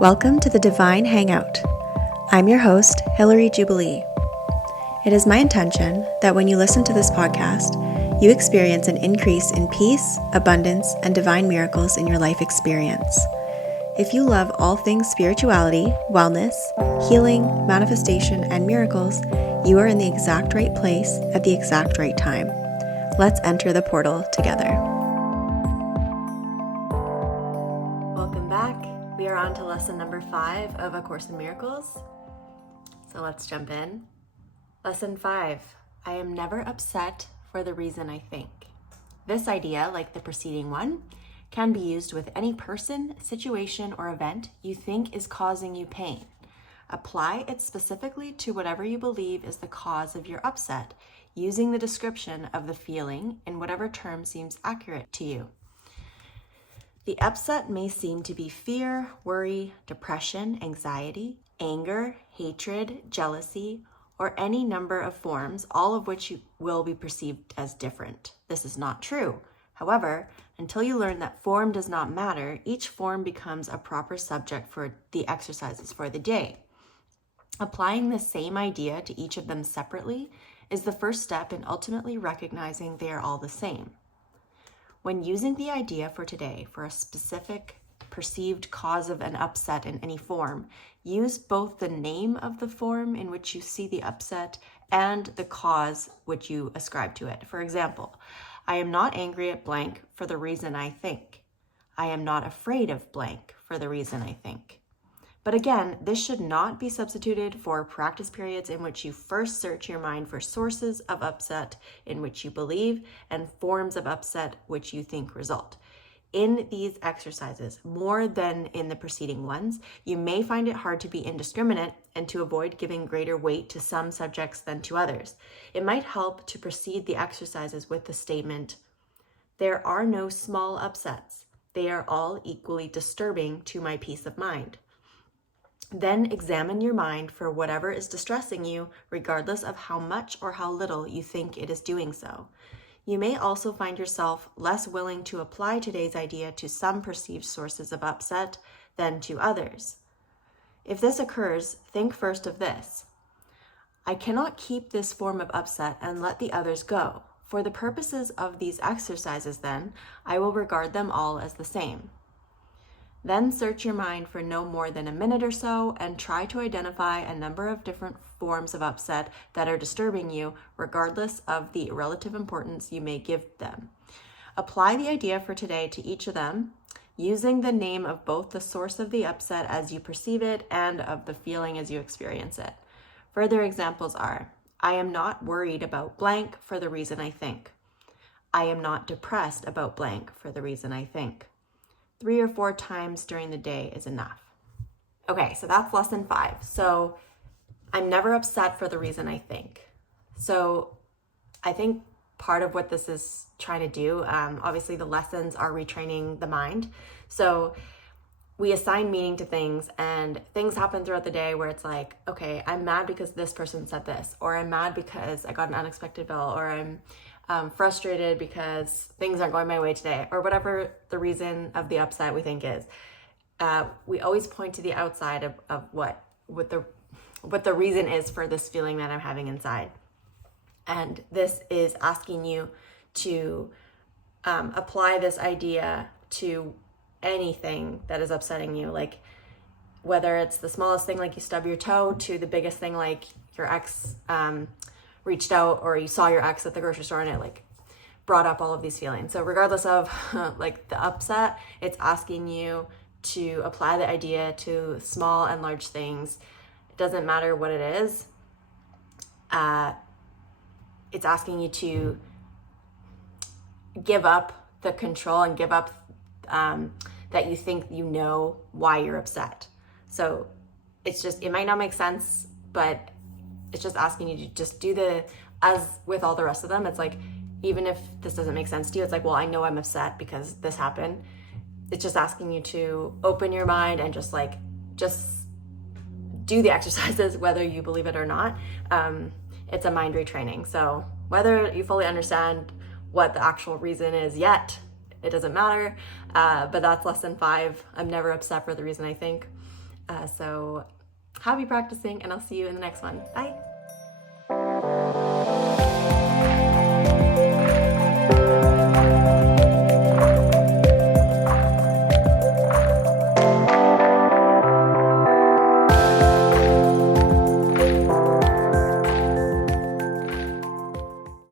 Welcome to the Divine Hangout. I'm your host, Hilary Jubilee. It is my intention that when you listen to this podcast, you experience an increase in peace, abundance, and divine miracles in your life experience. If you love all things spirituality, wellness, healing, manifestation, and miracles, you are in the exact right place at the exact right time. Let's enter the portal together. Welcome back. We are on to lesson number 5 of A Course in Miracles. So let's jump in. Lesson 5. I am never upset for the reason I think. This idea, like the preceding one, can be used with any person, situation, or event you think is causing you pain. Apply it specifically to whatever you believe is the cause of your upset, using the description of the feeling in whatever term seems accurate to you. The upset may seem to be fear, worry, depression, anxiety, anger, hatred, jealousy, or any number of forms, all of which will be perceived as different. This is not true. However, until you learn that form does not matter, each form becomes a proper subject for the exercises for the day. Applying the same idea to each of them separately is the first step in ultimately recognizing they are all the same. When using the idea for today for a specific perceived cause of an upset in any form, use both the name of the form in which you see the upset and the cause which you ascribe to it. For example, I am not angry at blank for the reason I think. I am not afraid of blank for the reason I think. But again, this should not be substituted for practice periods in which you first search your mind for sources of upset in which you believe and forms of upset which you think result. In these exercises, more than in the preceding ones, you may find it hard to be indiscriminate and to avoid giving greater weight to some subjects than to others. It might help to precede the exercises with the statement, "There are no small upsets. They are all equally disturbing to my peace of mind." Then examine your mind for whatever is distressing you, regardless of how much or how little you think it is doing so. You may also find yourself less willing to apply today's idea to some perceived sources of upset than to others. If this occurs, think first of this. I cannot keep this form of upset and let the others go. For the purposes of these exercises, then, I will regard them all as the same. Then search your mind for no more than a minute or so and try to identify a number of different forms of upset that are disturbing you, regardless of the relative importance you may give them. Apply the idea for today to each of them, using the name of both the source of the upset as you perceive it and of the feeling as you experience it. Further examples are, I am not worried about blank for the reason I think. I am not depressed about blank for the reason I think. 3 or 4 times during the day is enough. Okay, so that's lesson 5. So I'm never upset for the reason I think. So I think part of what this is trying to do, obviously the lessons are retraining the mind. So we assign meaning to things and things happen throughout the day where it's like, okay, I'm mad because this person said this, or I'm mad because I got an unexpected bill, or I'm frustrated because things aren't going my way today, or whatever the reason of the upset we think is. We always point to the outside of what the reason is for this feeling that I'm having inside. And this is asking you to apply this idea to anything that is upsetting you, like whether it's the smallest thing like you stub your toe to the biggest thing like your ex reached out, or you saw your ex at the grocery store and it like brought up all of these feelings. So regardless of like the upset, it's asking you to apply the idea to small and large things. It doesn't matter what it is. It's asking you to give up the control and give up that you think you know why you're upset. So it might not make sense, but it's just asking you to just do as with all the rest of them. It's like, even if this doesn't make sense to you, it's like, well, I know I'm upset because this happened. It's just asking you to open your mind and just do the exercises, whether you believe it or not. It's a mind retraining. So whether you fully understand what the actual reason is yet, it doesn't matter. But that's lesson 5. I'm never upset for the reason I think. So happy practicing, and I'll see you in the next one. Bye.